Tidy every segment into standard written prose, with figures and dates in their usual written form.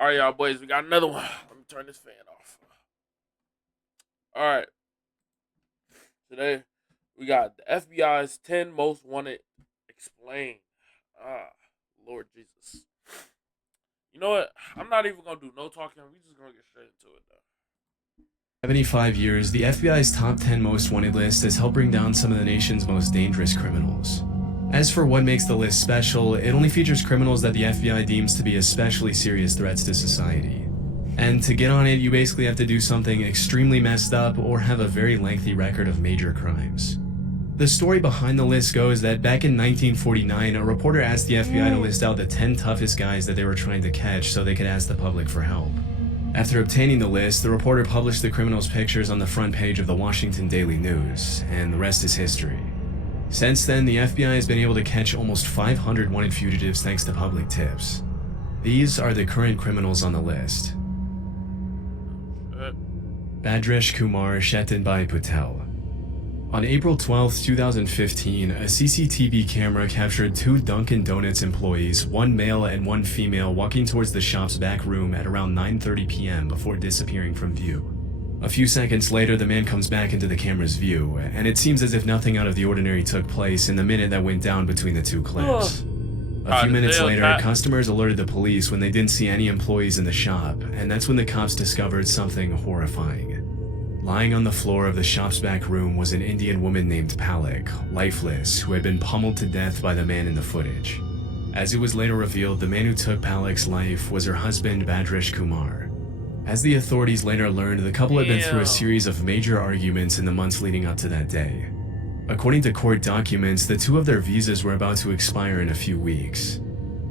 All right, y'all boys, we got another one. Let me turn this fan off. All right, today we got the FBI's 10 most wanted explained. Ah, Lord Jesus. You know what? I'm not even gonna do no talking. We just gonna get straight into it though. 75 years, the FBI's top 10 most wanted list has helped bring down some of the nation's most dangerous criminals. As for what makes the list special, it only features criminals that the FBI deems to be especially serious threats to society. And to get on it, you basically have to do something extremely messed up or have a very lengthy record of major crimes. The story behind the list goes that back in 1949, a reporter asked the FBI to list out the 10 toughest guys that they were trying to catch so they could ask the public for help. After obtaining the list, the reporter published the criminals' pictures on the front page of the Washington Daily News, and the rest is history. Since then, the FBI has been able to catch almost 500 wanted fugitives thanks to public tips. These are the current criminals on the list. Bhadresh Kumar Chetanbhai Patel. On April 12, 2015, a CCTV camera captured two Dunkin' Donuts employees, one male and one female, walking towards the shop's back room at around 9:30 p.m. before disappearing from view. A few seconds later, the man comes back into the camera's view, and it seems as if nothing out of the ordinary took place in the minute that went down between the two clips. A few minutes later, customers alerted the police when they didn't see any employees in the shop, and that's when the cops discovered something horrifying. Lying on the floor of the shop's back room was an Indian woman named Palak, lifeless, who had been pummeled to death by the man in the footage. As it was later revealed, the man who took Palak's life was her husband, Bhadresh Kumar. As the authorities later learned, the couple had been through a series of major arguments in the months leading up to that day. According to court documents, the two of their visas were about to expire in a few weeks.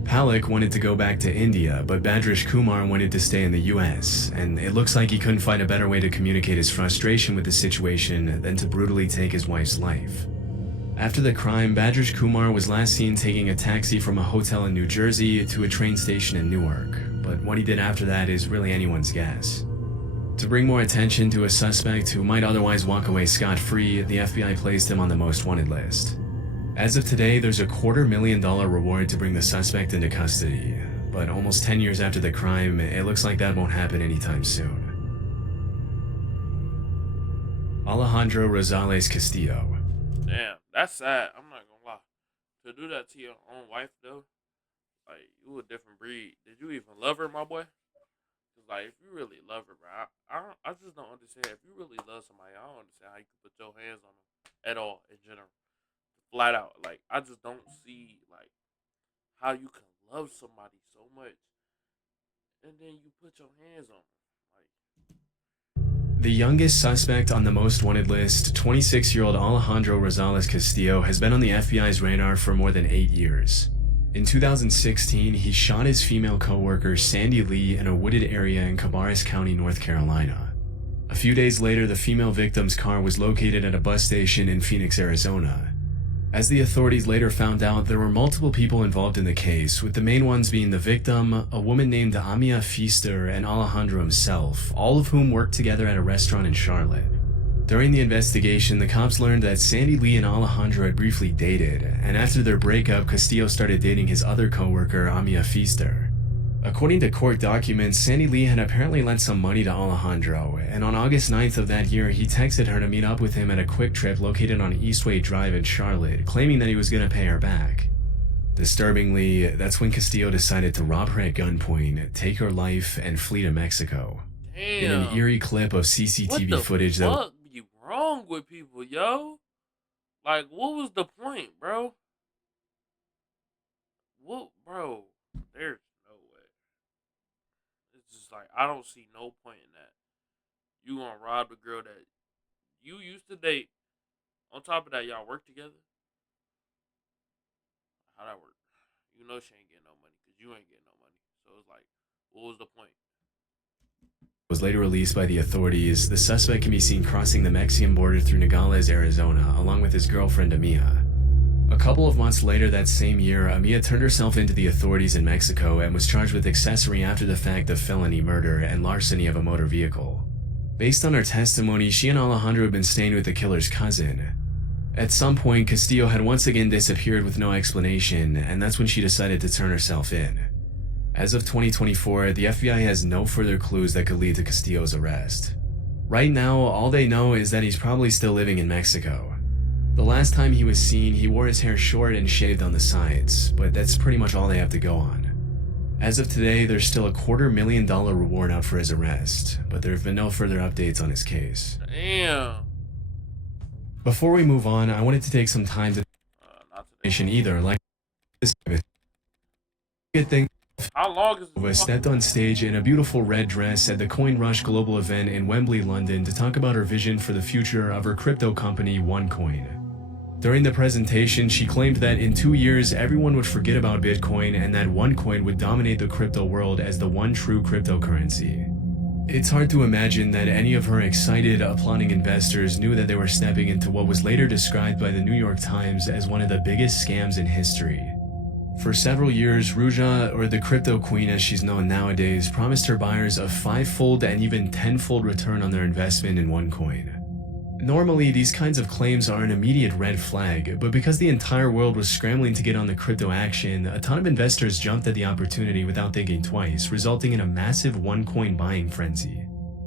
Palak wanted to go back to India, but Bhadresh Kumar wanted to stay in the US, and it looks like he couldn't find a better way to communicate his frustration with the situation than to brutally take his wife's life. After the crime, Bhadresh Kumar was last seen taking a taxi from a hotel in New Jersey to a train station in Newark, but what he did after that is really anyone's guess. To bring more attention to a suspect who might otherwise walk away scot-free, the FBI placed him on the most wanted list. As of today, there's a $250,000 reward to bring the suspect into custody, but almost 10 years after the crime, it looks like that won't happen anytime soon. Alejandro Rosales Castillo. Damn, that's sad. I'm not gonna lie. To do that to your own wife though, like you a different breed. Did you even love her, my boy? Cause like if you really love her, bro, I just don't understand. If you really love somebody, I don't understand how you can put your hands on them at all in general. Flat out, like I just don't see like how you can love somebody so much and then you put your hands on them. Like the youngest suspect on the most wanted list, 26-year-old Alejandro Rosales Castillo, has been on the FBI's radar for more than 8 years. In 2016, he shot his female co-worker Sandy Lee in a wooded area in Cabarrus County, North Carolina. A few days later, the female victim's car was located at a bus station in Phoenix, Arizona. As the authorities later found out, there were multiple people involved in the case, with the main ones being the victim, a woman named Amia Feaster, and Alejandro himself, all of whom worked together at a restaurant in Charlotte. During the investigation, the cops learned that Sandy Lee and Alejandro had briefly dated, and after their breakup, Castillo started dating his other co-worker, Amia Feaster. According to court documents, Sandy Lee had apparently lent some money to Alejandro, and on August 9th of that year, he texted her to meet up with him at a Quick Trip located on Eastway Drive in Charlotte, claiming that he was going to pay her back. Disturbingly, that's when Castillo decided to rob her at gunpoint, take her life, and flee to Mexico. damn, In an eerie clip of CCTV footage that what be wrong with people, yo? Like what was the point, bro? What, bro? There's no way. It's just like I don't see no point in that. You gonna rob the girl that you used to date. On top of that, y'all work together. How that work? You know she ain't getting no money because you ain't getting no money. So it's like, what was the point? was later released by the authorities, the suspect can be seen crossing the Mexican border through Nogales, Arizona, along with his girlfriend Amia. A couple of months later that same year, Amia turned herself into the authorities in Mexico and was charged with accessory after the fact of felony murder and larceny of a motor vehicle. Based on her testimony, she and Alejandro had been staying with the killer's cousin. At some point, Castillo had once again disappeared with no explanation, and that's when she decided to turn herself in. As of 2024, the FBI has no further clues that could lead to Castillo's arrest. Right now, all they know is that he's probably still living in Mexico. The last time he was seen, he wore his hair short and shaved on the sides, but that's pretty much all they have to go on. As of today, there's still a $250,000 reward out for his arrest, but there have been no further updates on his case. Damn. Before we move on, I wanted to take some time to Not today. either like this good thing. How long is Was stepped on stage in a beautiful red dress at the Coin Rush global event in Wembley, London to talk about her vision for the future of her crypto company OneCoin. During the presentation, she claimed that in 2 years, everyone would forget about Bitcoin and that OneCoin would dominate the crypto world as the one true cryptocurrency. It's hard to imagine that any of her excited, applauding investors knew that they were stepping into what was later described by the New York Times as one of the biggest scams in history. For several years, Ruja, or the crypto queen as she's known nowadays, promised her buyers a 5-fold and even 10-fold return on their investment in OneCoin. Normally, these kinds of claims are an immediate red flag, but because the entire world was scrambling to get on the crypto action, a ton of investors jumped at the opportunity without thinking twice, resulting in a massive OneCoin buying frenzy.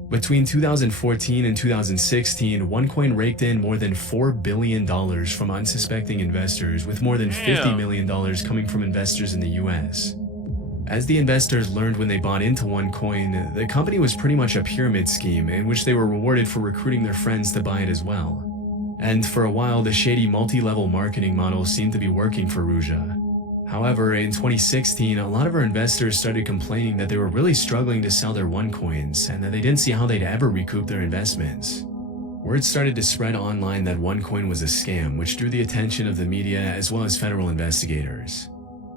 Between 2014 and 2016, OneCoin raked in more than $4 billion from unsuspecting investors, with more than $50 million coming from investors in the US. As the investors learned when they bought into OneCoin, the company was pretty much a pyramid scheme in which they were rewarded for recruiting their friends to buy it as well. And for a while, the shady multi-level marketing model seemed to be working for Ruja. However, in 2016, a lot of her investors started complaining that they were really struggling to sell their OneCoins and that they didn't see how they'd ever recoup their investments. Word started to spread online that OneCoin was a scam, which drew the attention of the media as well as federal investigators.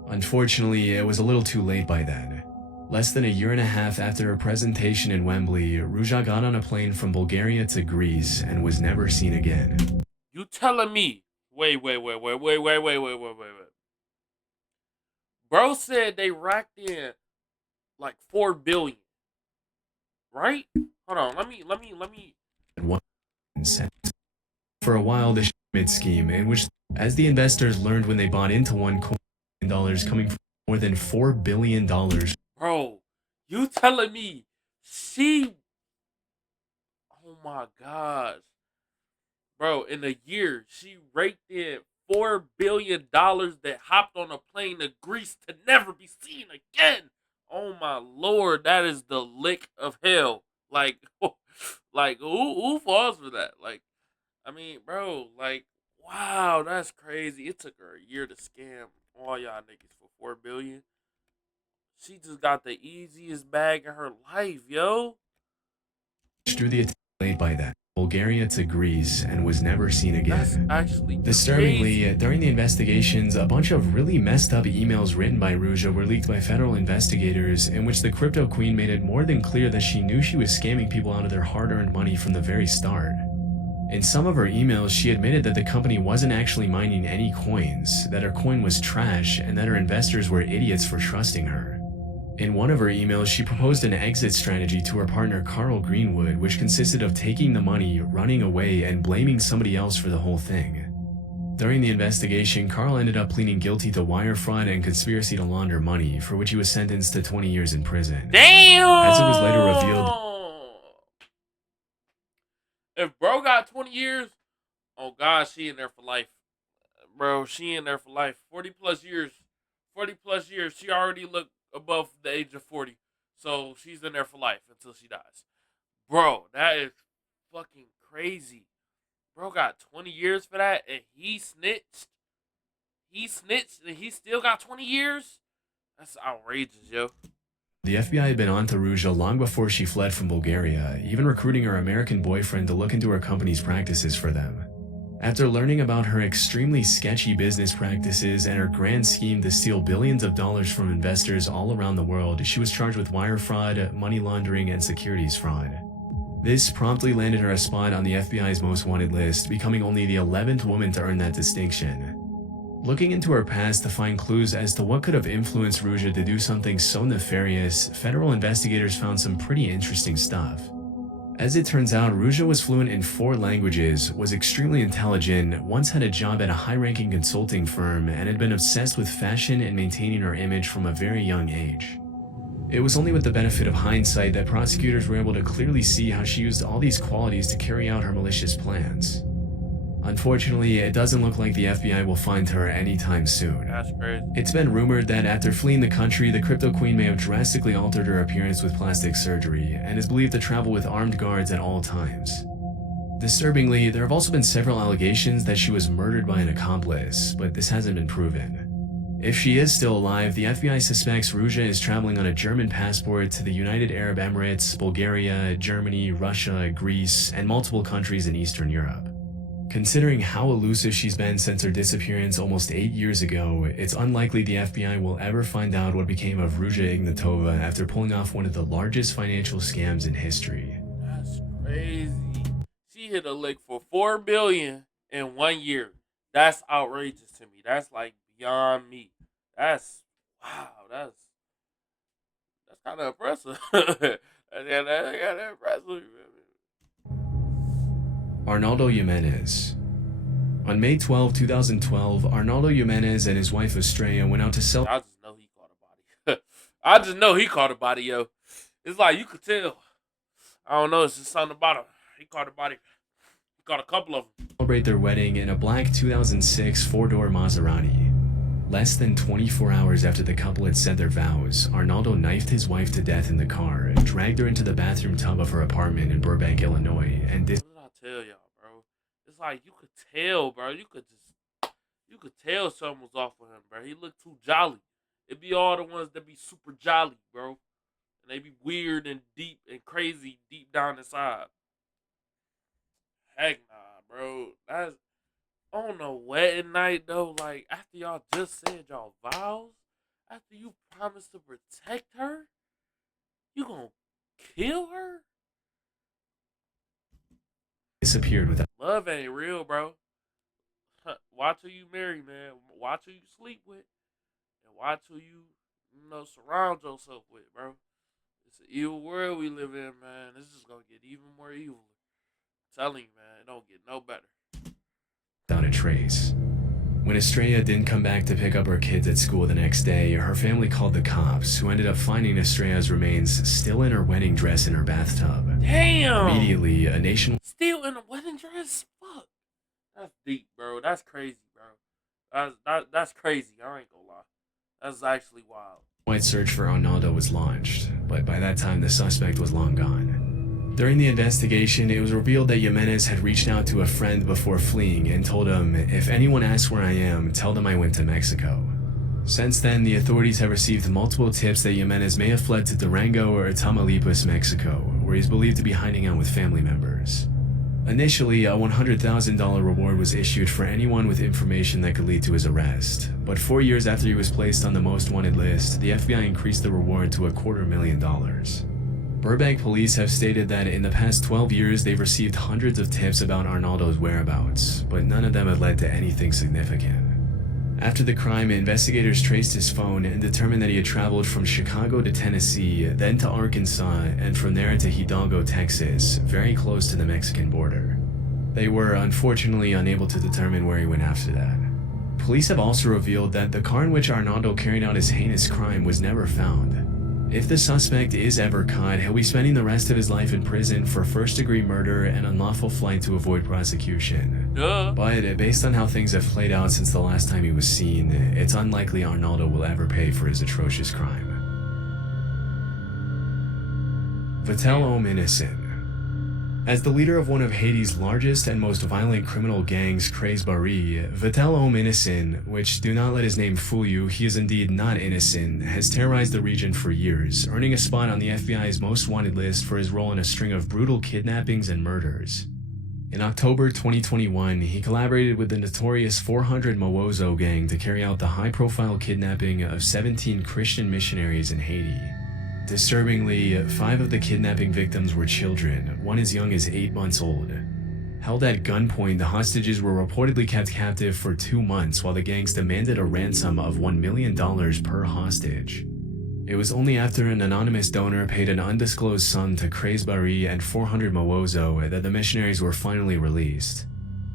Unfortunately, it was a little too late by then. Less than a year and a half after her presentation in Wembley, Ruja got on a plane from Bulgaria to Greece and was never seen again. You telling me? Wait. Bro said they racked in like 4 billion. Right? Hold on. Let me. For a while, the pyramid scheme in which, as the investors learned when they bought into OneCoin, dollars coming from more than $4 billion. Bro, you telling me she... Oh my gosh. Bro, in a year, she raked in $4 billion that hopped on a plane to Greece to never be seen again. Oh my lord, that is the lick of hell. Like, who falls for that? Like, I mean, bro, like, wow, that's crazy. It took her a year to scam all y'all niggas for 4 billion. She just got the easiest bag in her life, yo. Drew the attention laid by that Bulgaria to Greece and was never seen again. That's actually disturbingly, crazy. During the investigations, a bunch of really messed up emails written by Ruja were leaked by federal investigators, in which the crypto queen made it more than clear that she knew she was scamming people out of their hard-earned money from the very start. In some of her emails, she admitted that the company wasn't actually mining any coins, that her coin was trash, and that her investors were idiots for trusting her. In one of her emails, she proposed an exit strategy to her partner Carl Greenwood, which consisted of taking the money, running away, and blaming somebody else for the whole thing. During the investigation, Carl ended up pleading guilty to wire fraud and conspiracy to launder money, for which he was sentenced to 20 years in prison. Damn! As it was later revealed, if bro got 20 years, oh god, she in there for life. Bro, she in there for life. 40 plus years. She already looked above the age of 40. So she's in there for life until she dies. Bro, that is fucking crazy. Bro got 20 years for that and he snitched. And he still got 20 years? That's outrageous, yo. the FBI had been on to Ruja long before she fled from Bulgaria, even recruiting her American boyfriend to look into her company's practices for them. After learning about her extremely sketchy business practices and her grand scheme to steal billions of dollars from investors all around the world, she was charged with wire fraud, money laundering, and securities fraud. This promptly landed her a spot on the FBI's most wanted list, becoming only the 11th woman to earn that distinction. Looking into her past to find clues as to what could have influenced Ruja to do something so nefarious, federal investigators found some pretty interesting stuff. As it turns out, Ruja was fluent in 4 languages, was extremely intelligent, once had a job at a high-ranking consulting firm, and had been obsessed with fashion and maintaining her image from a very young age. It was only with the benefit of hindsight that prosecutors were able to clearly see how she used all these qualities to carry out her malicious plans. Unfortunately, it doesn't look like the FBI will find her anytime soon. That's crazy. It's been rumored that after fleeing the country, the crypto queen may have drastically altered her appearance with plastic surgery and is believed to travel with armed guards at all times. Disturbingly, there have also been several allegations that she was murdered by an accomplice, but this hasn't been proven. If she is still alive, the FBI suspects Ruja is traveling on a German passport to the United Arab Emirates, Bulgaria, Germany, Russia, Greece, and multiple countries in Eastern Europe. Considering how elusive she's been since her disappearance almost 8 years ago, it's unlikely the FBI will ever find out what became of Ruja Ignatova after pulling off one of the largest financial scams in history. That's crazy. She hit a lick for $4 billion in 1 year. That's outrageous to me. That's like beyond me. That's wow. That's kind of impressive. That's kind of impressive. Arnaldo Jimenez. On May 12, 2012, Arnaldo Jimenez and his wife Estrella went out to sell. I just know he caught a body. I just know he caught a body, yo. It's like you could tell. I don't know. It's just something about him. He caught a body. He caught a couple of them. Celebrate their wedding in a black 2006 four-door Maserati. Less than 24 hours after the couple had said their vows, Arnaldo knifed his wife to death in the car, dragged her into the bathroom tub of her apartment in Burbank, Illinois, and What did I tell y'all, bro? It's like you could tell, bro. You could tell something was off with him, bro. He looked too jolly. It be all the ones that be super jolly, bro. And they be weird and deep and crazy deep down inside. Heck nah, bro. That's on a wedding night though. Like after y'all just said y'all vows, after you promised to protect her, you gonna kill her? disappeared without. Love ain't real, bro. Watch who you marry, man. Watch who you sleep with, and watch who you surround yourself with, bro. It's an evil world we live in, man. This is gonna get even more evil. I'm telling you, man, it don't get no better. Without a trace. When Estrella didn't come back to pick up her kids at school the next day, her family called the cops, who ended up finding Estrella's remains still in her wedding dress in her bathtub. Damn! Immediately, a nationwide Still in a wedding dress? Fuck. That's deep, bro. That's crazy, bro. That's crazy. I ain't gonna lie. That's actually wild. search for Arnaldo was launched, but by that time the suspect was long gone. During the investigation, it was revealed that Jimenez had reached out to a friend before fleeing and told him, "If anyone asks where I am, tell them I went to Mexico." Since then, the authorities have received multiple tips that Jimenez may have fled to Durango or Tamaulipas, Mexico, where he's believed to be hiding out with family members. Initially, a $100,000 reward was issued for anyone with information that could lead to his arrest, but 4 years after he was placed on the most wanted list, the FBI increased the reward to $250,000. Burbank police have stated that in the past 12 years they've received hundreds of tips about Arnaldo's whereabouts, but none of them have led to anything significant. After the crime, investigators traced his phone and determined that he had traveled from Chicago to Tennessee, then to Arkansas, and from there to Hidalgo, Texas, very close to the Mexican border. They were unfortunately unable to determine where he went after that. Police have also revealed that the car in which Arnaldo carried out his heinous crime was never found. If the suspect is ever caught, he'll be spending the rest of his life in prison for first-degree murder and unlawful flight to avoid prosecution. But based on how things have played out since the last time he was seen, it's unlikely Arnaldo will ever pay for his atrocious crime. Vatel Ominison. As the leader of one of Haiti's largest and most violent criminal gangs, Craze Barry, Vatel Ominison, which do not let his name fool you, he is indeed not innocent, has terrorized the region for years, earning a spot on the FBI's most wanted list for his role in a string of brutal kidnappings and murders. In October 2021, he collaborated with the notorious 400 Mawozo gang to carry out the high-profile kidnapping of 17 Christian missionaries in Haiti. Disturbingly, 5 of the kidnapping victims were children, one as young as 8 months old. Held at gunpoint, the hostages were reportedly kept captive for 2 months while the gangs demanded a ransom of $1 million per hostage. It was only after an anonymous donor paid an undisclosed sum to Craze Barry and 400 Mawozo that the missionaries were finally released.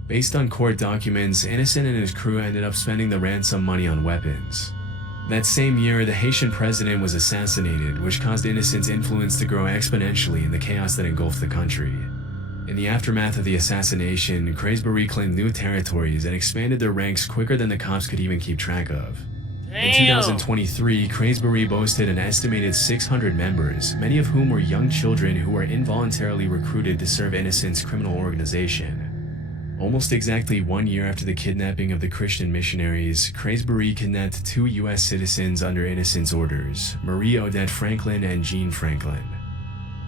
Based on court documents, Innocent and his crew ended up spending the ransom money on weapons. That same year, the Haitian president was assassinated, which caused Innocent's influence to grow exponentially in the chaos that engulfed the country. In the aftermath of the assassination, Cranesbury claimed new territories and expanded their ranks quicker than the cops could even keep track of. In 2023, Cranesbury boasted an estimated 600 members, many of whom were young children who were involuntarily recruited to serve Innocent's criminal organization. Almost exactly 1 year after the kidnapping of the Christian missionaries, Cranesbury kidnapped 2 U.S. citizens under Innocent's orders, Marie Odette Franklin and Jean Franklin.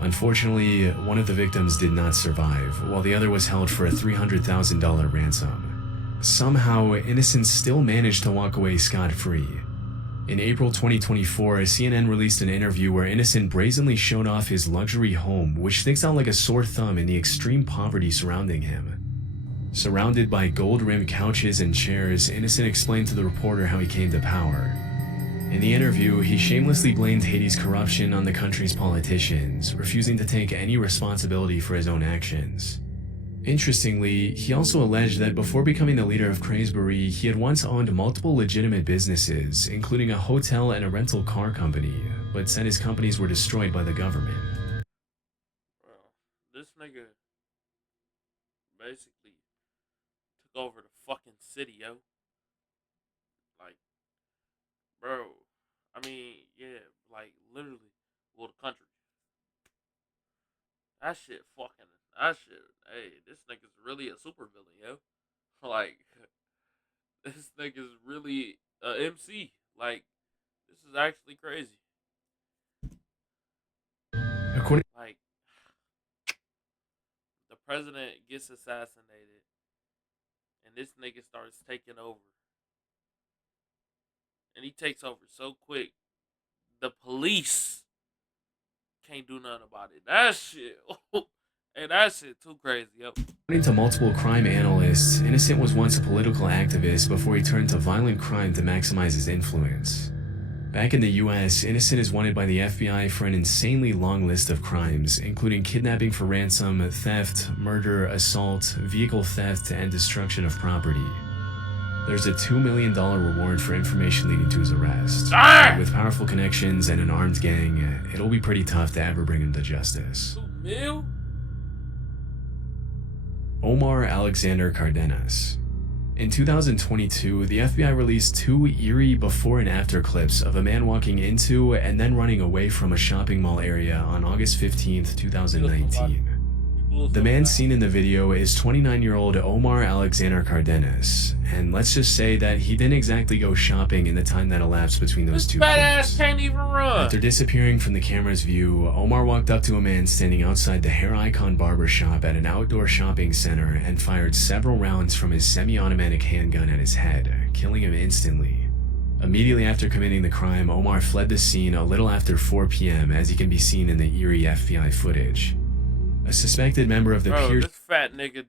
Unfortunately, one of the victims did not survive, while the other was held for a $300,000 ransom. Somehow, Innocent still managed to walk away scot-free. In April 2024, CNN released an interview where Innocent brazenly showed off his luxury home, which sticks out like a sore thumb in the extreme poverty surrounding him. Surrounded by gold-rimmed couches and chairs, Innocent explained to the reporter how he came to power. In the interview, he shamelessly blamed Haiti's corruption on the country's politicians, refusing to take any responsibility for his own actions. Interestingly, he also alleged that before becoming the leader of Cranesbury, he had once owned multiple legitimate businesses, including a hotel and a rental car company, but said his companies were destroyed by the government. Bro, this nigga basically took over the fucking city, yo. Like, bro, I mean, yeah, like, literally, well, the country. That shit, hey, this nigga's really a supervillain, yo. Like, this nigga's really a MC. Like, this is actually crazy. According Like, the president gets assassinated, and this nigga starts taking over. And he takes over so quick, the police can't do nothing about it. That shit, hey, that shit too crazy, yo. to multiple crime analysts, Innocent was once a political activist before he turned to violent crime to maximize his influence. Back in the US, Innocent is wanted by the FBI for an insanely long list of crimes, including kidnapping for ransom, theft, murder, assault, vehicle theft, and destruction of property. There's a $2 million reward for information leading to his arrest. With powerful connections and an armed gang, it'll be pretty tough to ever bring him to justice. $2 million? Omar Alexander Cardenas. In 2022, the FBI released 2 eerie before and after clips of a man walking into and then running away from a shopping mall area on August 15, 2019. The man seen in the video is 29-year-old Omar Alexander Cardenas, and let's just say that he didn't exactly go shopping in the time that elapsed between those two Fat clips. ass can't even run. After disappearing from the camera's view, Omar walked up to a man standing outside the Hair Icon barber shop at an outdoor shopping center and fired several rounds from his semi-automatic handgun at his head, killing him instantly. Immediately after committing the crime, Omar fled the scene a little after 4 p.m. as he can be seen in the eerie FBI footage. A suspected member of the This fat nigga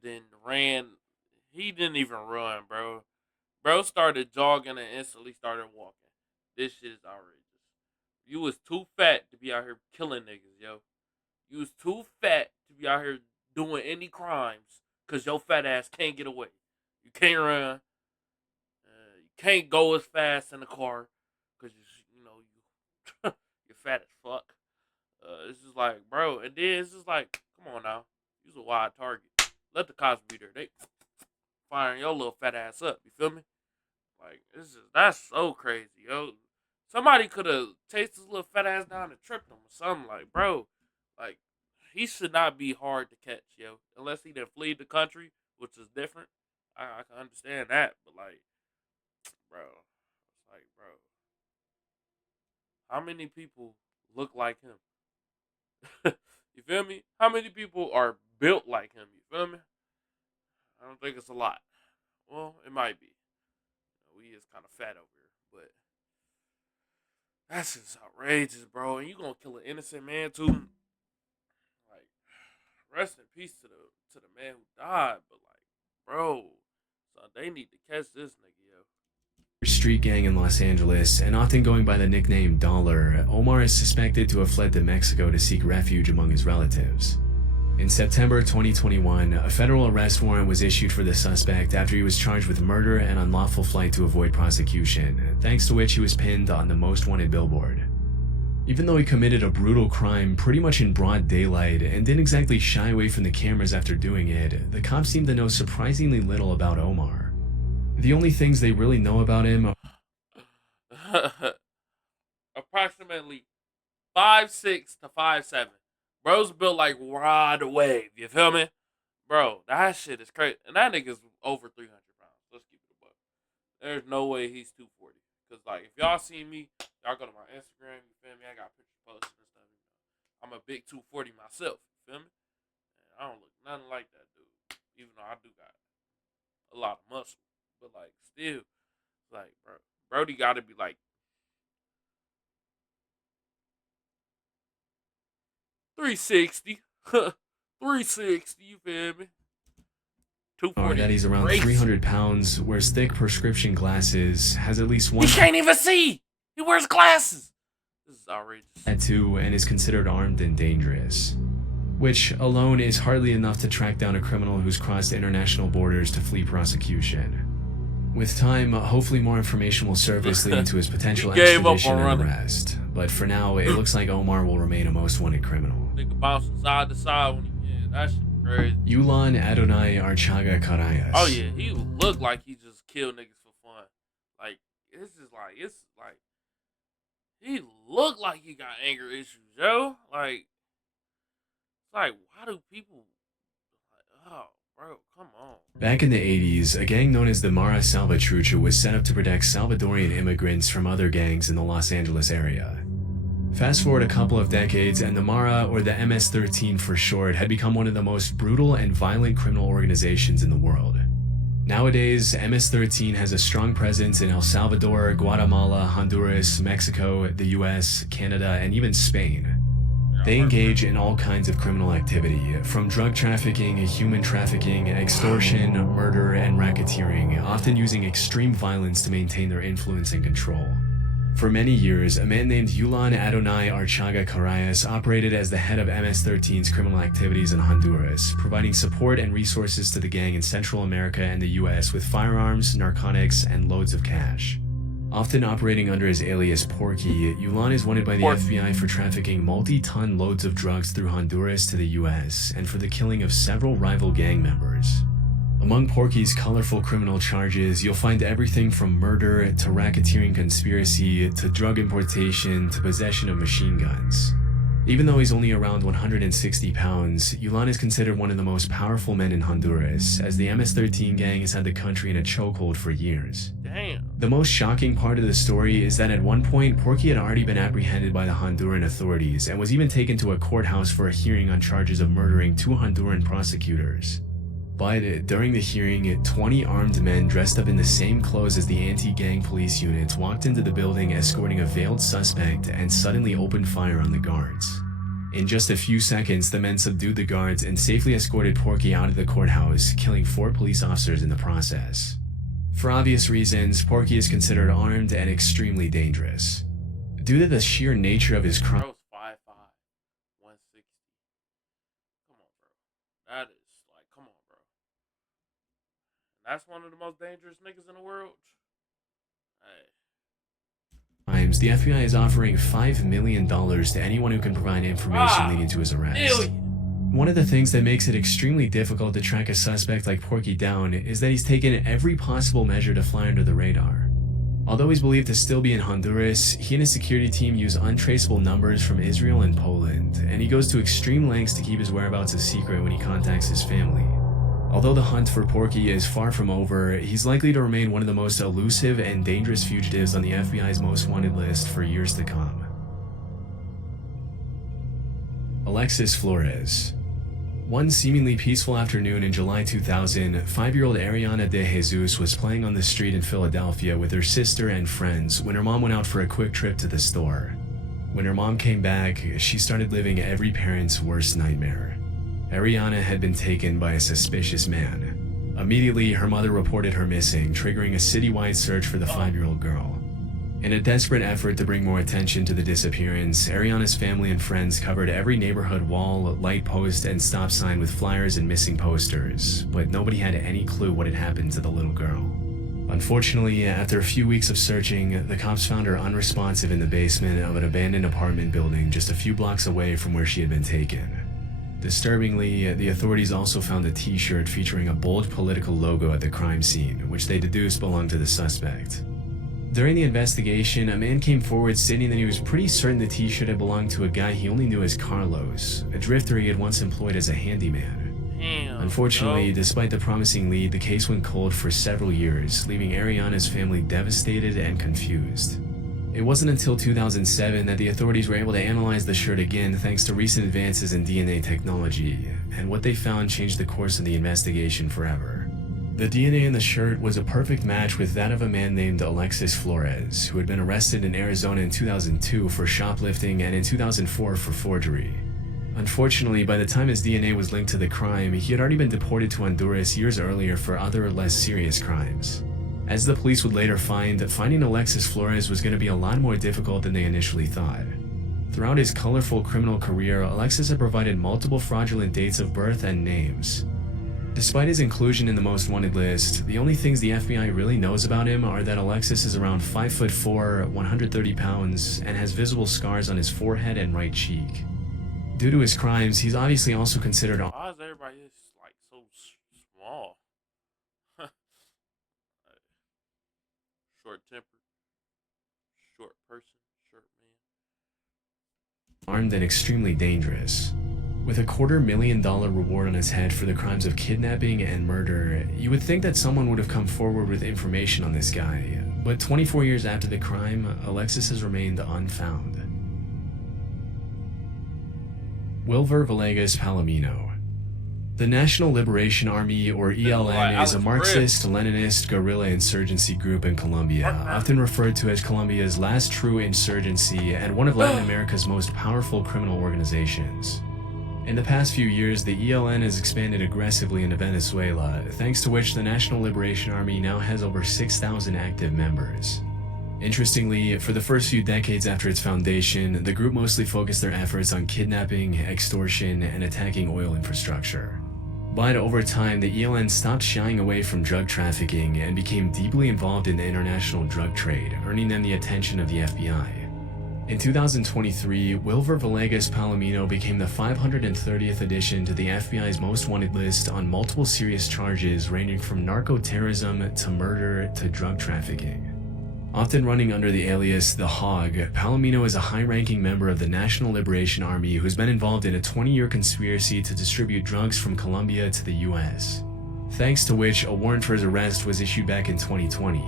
ran. He didn't even run, bro. Bro started jogging and instantly started walking. This shit is outrageous. You was too fat to be out here killing niggas, yo. You was too fat to be out here doing any crimes because your fat ass can't get away. You can't run. You can't go as fast in the car because you're fat as fuck. It's just like, bro, and then it's just like, come on now, you's a wide target. Let the cops be there. They firing your little fat ass up. You feel me? Like, that's so crazy, yo. Somebody could have chased his little fat ass down and tripped him or something. Like, bro, like, he should not be hard to catch, yo, unless he done flee the country, which is different. I can understand that, but like, bro, it's like, bro, how many people look like him? You feel me? How many people are built like him? You feel me? I don't think it's a lot. Well, it might be. We is kind of fat over here, but that's just outrageous, bro. And you gonna kill an innocent man too? Like, rest in peace to the man who died, but like, bro, so they need to catch this nigga, yo. Street gang in Los Angeles, and often going by the nickname Dollar, Omar is suspected to have fled to Mexico to seek refuge among his relatives. In September 2021, a federal arrest warrant was issued for the suspect after he was charged with murder and unlawful flight to avoid prosecution, thanks to which he was pinned on the most wanted billboard. Even though he committed a brutal crime pretty much in broad daylight and didn't exactly shy away from the cameras after doing it, the cops seem to know surprisingly little about Omar. The only things they really know about him approximately 5'6" to 5'7". Bro's built like Rod Wave. You feel me? Bro, that shit is crazy. And that nigga's over 300 pounds. Let's keep it a buck. There's no way he's 240. Because, like, if y'all see me, y'all go to my Instagram, you feel me? I got pictures posted and stuff. I'm a big 240 myself. You feel me? And I don't look nothing like that dude. Even though I do got a lot of muscle. But, like, still, like, bro, Brody got to be, like, 360. 360, you feel me? 240. That he's around 300 pounds, wears thick prescription glasses, has at least one He can't even see! He wears glasses! This is outrageous. tattoo, and is considered armed and dangerous. Which alone is hardly enough to track down a criminal who's crossed international borders to flee prosecution. With time, hopefully more information will surface leading to his potential extradition and arrest. But for now, it looks like Omar will remain a most wanted criminal. Nigga bouncing side to side when he that shit crazy. Yulan Adonai Archaga Karayas. Oh yeah, he look like he just killed niggas for fun. Like it's like he look like he got anger issues, yo. Like why do people like, oh bro, come on. Back in the 80s, a gang known as the Mara Salvatrucha was set up to protect Salvadorian immigrants from other gangs in the Los Angeles area. Fast forward a couple of decades, and the Mara, or the MS-13 for short, had become one of the most brutal and violent criminal organizations in the world. Nowadays, MS-13 has a strong presence in El Salvador, Guatemala, Honduras, Mexico, the US, Canada, and even Spain. They engage in all kinds of criminal activity, from drug trafficking, human trafficking, extortion, murder, and racketeering, often using extreme violence to maintain their influence and control. For many years, a man named Yulan Adonai Archaga Karayas operated as the head of MS-13's criminal activities in Honduras, providing support and resources to the gang in Central America and the US with firearms, narcotics, and loads of cash. Often operating under his alias Porky, Yulan is wanted by the FBI for trafficking multi-ton loads of drugs through Honduras to the US and for the killing of several rival gang members. Among Porky's colorful criminal charges, you'll find everything from murder to racketeering conspiracy to drug importation to possession of machine guns. Even though he's only around 160 pounds, Yulan is considered one of the most powerful men in Honduras, as the MS-13 gang has had the country in a chokehold for years. Damn. The most shocking part of the story is that at one point, Porky had already been apprehended by the Honduran authorities and was even taken to a courthouse for a hearing on charges of murdering 2 Honduran prosecutors. But during the hearing, 20 armed men dressed up in the same clothes as the anti-gang police units walked into the building escorting a veiled suspect and suddenly opened fire on the guards. In just a few seconds, the men subdued the guards and safely escorted Porky out of the courthouse, killing 4 police officers in the process. For obvious reasons, Porky is considered armed and extremely dangerous. Due to the sheer nature of his crime, Bro's 5'5", 160. Come on, bro. That is like, come on, bro. And that's one of the most dangerous niggas in the world. Hey. the FBI is offering $5 million to anyone who can provide information leading to his arrest. One of the things that makes it extremely difficult to track a suspect like Porky down is that he's taken every possible measure to fly under the radar. Although he's believed to still be in Honduras, he and his security team use untraceable numbers from Israel and Poland, and he goes to extreme lengths to keep his whereabouts a secret when he contacts his family. Although the hunt for Porky is far from over, he's likely to remain one of the most elusive and dangerous fugitives on the FBI's most wanted list for years to come. Alexis Flores. One seemingly peaceful afternoon in July 2000, 5-year-old Ariana De Jesus was playing on the street in Philadelphia with her sister and friends when her mom went out for a quick trip to the store. When her mom came back, she started living every parent's worst nightmare. Ariana had been taken by a suspicious man. Immediately, her mother reported her missing, triggering a citywide search for the 5-year-old girl. In a desperate effort to bring more attention to the disappearance, Ariana's family and friends covered every neighborhood wall, light post, and stop sign with flyers and missing posters, but nobody had any clue what had happened to the little girl. Unfortunately, after a few weeks of searching, the cops found her unresponsive in the basement of an abandoned apartment building just a few blocks away from where she had been taken. Disturbingly, the authorities also found a t-shirt featuring a bold political logo at the crime scene, which they deduced belonged to the suspect. During the investigation, a man came forward stating that he was pretty certain the t-shirt had belonged to a guy he only knew as Carlos, a drifter he had once employed as a handyman. Unfortunately, despite the promising lead, the case went cold for several years, leaving Ariana's family devastated and confused. It wasn't until 2007 that the authorities were able to analyze the shirt again thanks to recent advances in DNA technology, and what they found changed the course of the investigation forever. The DNA in the shirt was a perfect match with that of a man named Alexis Flores, who had been arrested in Arizona in 2002 for shoplifting and in 2004 for forgery. Unfortunately, by the time his DNA was linked to the crime, he had already been deported to Honduras years earlier for other, less serious crimes. As the police would later find, finding Alexis Flores was going to be a lot more difficult than they initially thought. Throughout his colorful criminal career, Alexis had provided multiple fraudulent dates of birth and names. Despite his inclusion in the most wanted list, the only things the FBI really knows about him are that Alexis is around 5'4", 130 pounds, and has visible scars on his forehead and right cheek. Due to his crimes, he's obviously also considered a Why is everybody just like so small? Short tempered, short person, short man. armed and extremely dangerous. With a $250,000 reward on his head for the crimes of kidnapping and murder, you would think that someone would have come forward with information on this guy, but 24 years after the crime, Alexis has remained unfound. Wilver Villegas Palomino. The National Liberation Army, or ELN, is a Marxist-Leninist guerrilla insurgency group in Colombia, often referred to as Colombia's last true insurgency and one of Latin America's most powerful criminal organizations. In the past few years, the ELN has expanded aggressively into Venezuela, thanks to which the National Liberation Army now has over 6,000 active members. Interestingly, for the first few decades after its foundation, the group mostly focused their efforts on kidnapping, extortion, and attacking oil infrastructure. But over time, the ELN stopped shying away from drug trafficking and became deeply involved in the international drug trade, earning them the attention of the FBI. In 2023, Wilver Villegas Palomino became the 530th addition to the FBI's most wanted list on multiple serious charges ranging from narco-terrorism to murder to drug trafficking. Often running under the alias The Hog, Palomino is a high-ranking member of the National Liberation Army who's been involved in a 20-year conspiracy to distribute drugs from Colombia to the US, thanks to which a warrant for his arrest was issued back in 2020.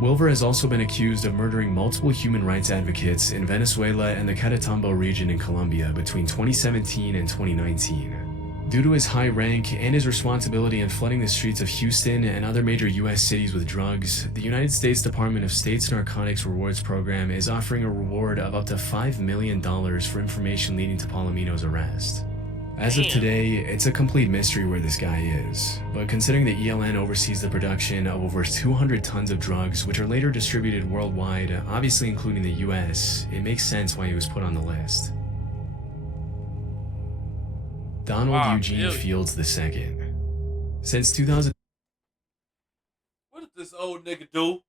Wilver has also been accused of murdering multiple human rights advocates in Venezuela and the Catatumbo region in Colombia between 2017 and 2019. Due to his high rank and his responsibility in flooding the streets of Houston and other major US cities with drugs, the United States Department of State's Narcotics Rewards Program is offering a reward of up to $5 million for information leading to Palomino's arrest. As of today, it's a complete mystery where this guy is, but considering the ELN oversees the production of over 200 tons of drugs which are later distributed worldwide, obviously including the US, it makes sense why he was put on the list. Donald Eugene Fields II. Since 2000. What did this old nigga do?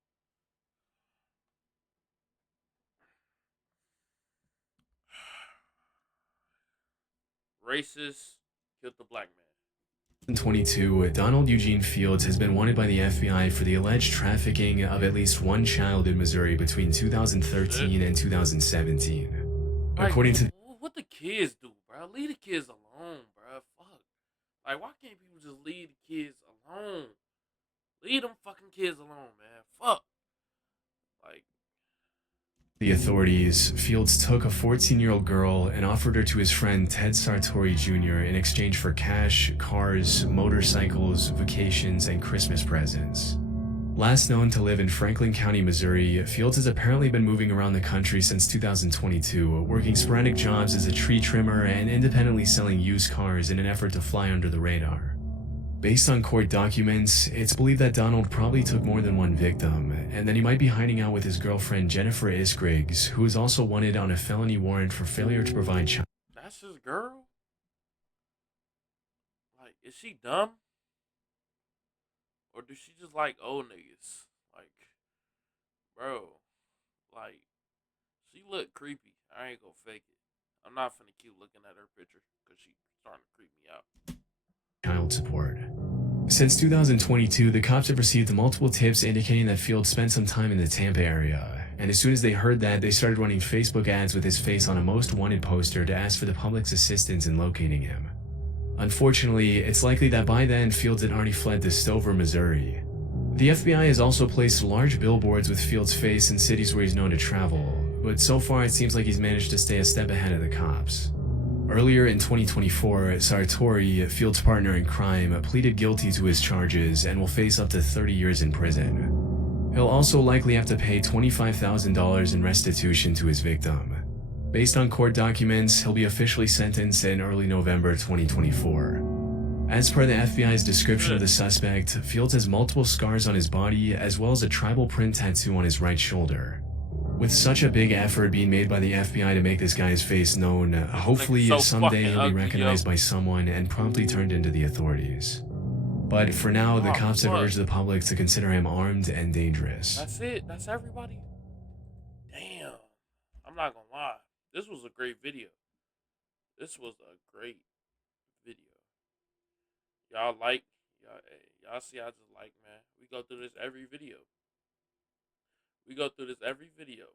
Racist, killed the black man. In 2022, Donald Eugene Fields has been wanted by the FBI for the alleged trafficking of at least one child in Missouri between 2013 and 2017. According to what the kids do, bro? Leave the kids alone, bro. Fuck. Like, why can't people just leave the kids alone? Leave them fucking kids alone, man. Fuck. Like, the authorities, Fields took a 14-year-old girl and offered her to his friend Ted Sartori Jr. in exchange for cash, cars, motorcycles, vacations, and Christmas presents. Last known to live in Franklin County, Missouri, Fields has apparently been moving around the country since 2022, working sporadic jobs as a tree trimmer and independently selling used cars in an effort to fly under the radar. Based on court documents, it's believed that Donald probably took more than one victim, and that he might be hiding out with his girlfriend Jennifer Isgriggs, who is also wanted on a felony warrant for failure to provide child. That's his girl? Like, is she dumb? Or does she just like old niggas? Like, bro, like, she look creepy. I ain't gonna fake it. I'm not finna keep looking at her picture because she starting to creep me out. Child support. Since 2022, the cops have received multiple tips indicating that Fields spent some time in the Tampa area, and as soon as they heard that, they started running Facebook ads with his face on a most wanted poster to ask for the public's assistance in locating him. Unfortunately, it's likely that by then Fields had already fled to Stover, Missouri. The FBI has also placed large billboards with Fields' face in cities where he's known to travel, but so far it seems like he's managed to stay a step ahead of the cops. Earlier in 2024, Sartori, Fields' partner in crime, pleaded guilty to his charges and will face up to 30 years in prison. He'll also likely have to pay $25,000 in restitution to his victim. Based on court documents, he'll be officially sentenced in early November 2024. As per the FBI's description of the suspect, Fields has multiple scars on his body as well as a tribal print tattoo on his right shoulder. With such a big effort being made by the FBI to make this guy's face known, hopefully so someday fucking he'll be ugly, recognized yo. by someone and promptly turned into the authorities. But for now, the Oh, cops have fuck. urged the public to consider him armed and dangerous. That's it. That's everybody. Damn. I'm not gonna lie. This was a great video. This was a great video. Y'all like, y'all see I just like, man. We go through this every video. We go through this every video.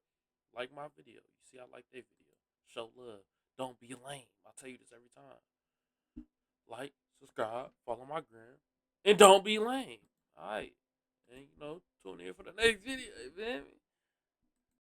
Like my video. You see I like their video. Show love. Don't be lame. I tell you this every time. Like, subscribe, follow my gram, and don't be lame. Alright. And tune in for the next video, man.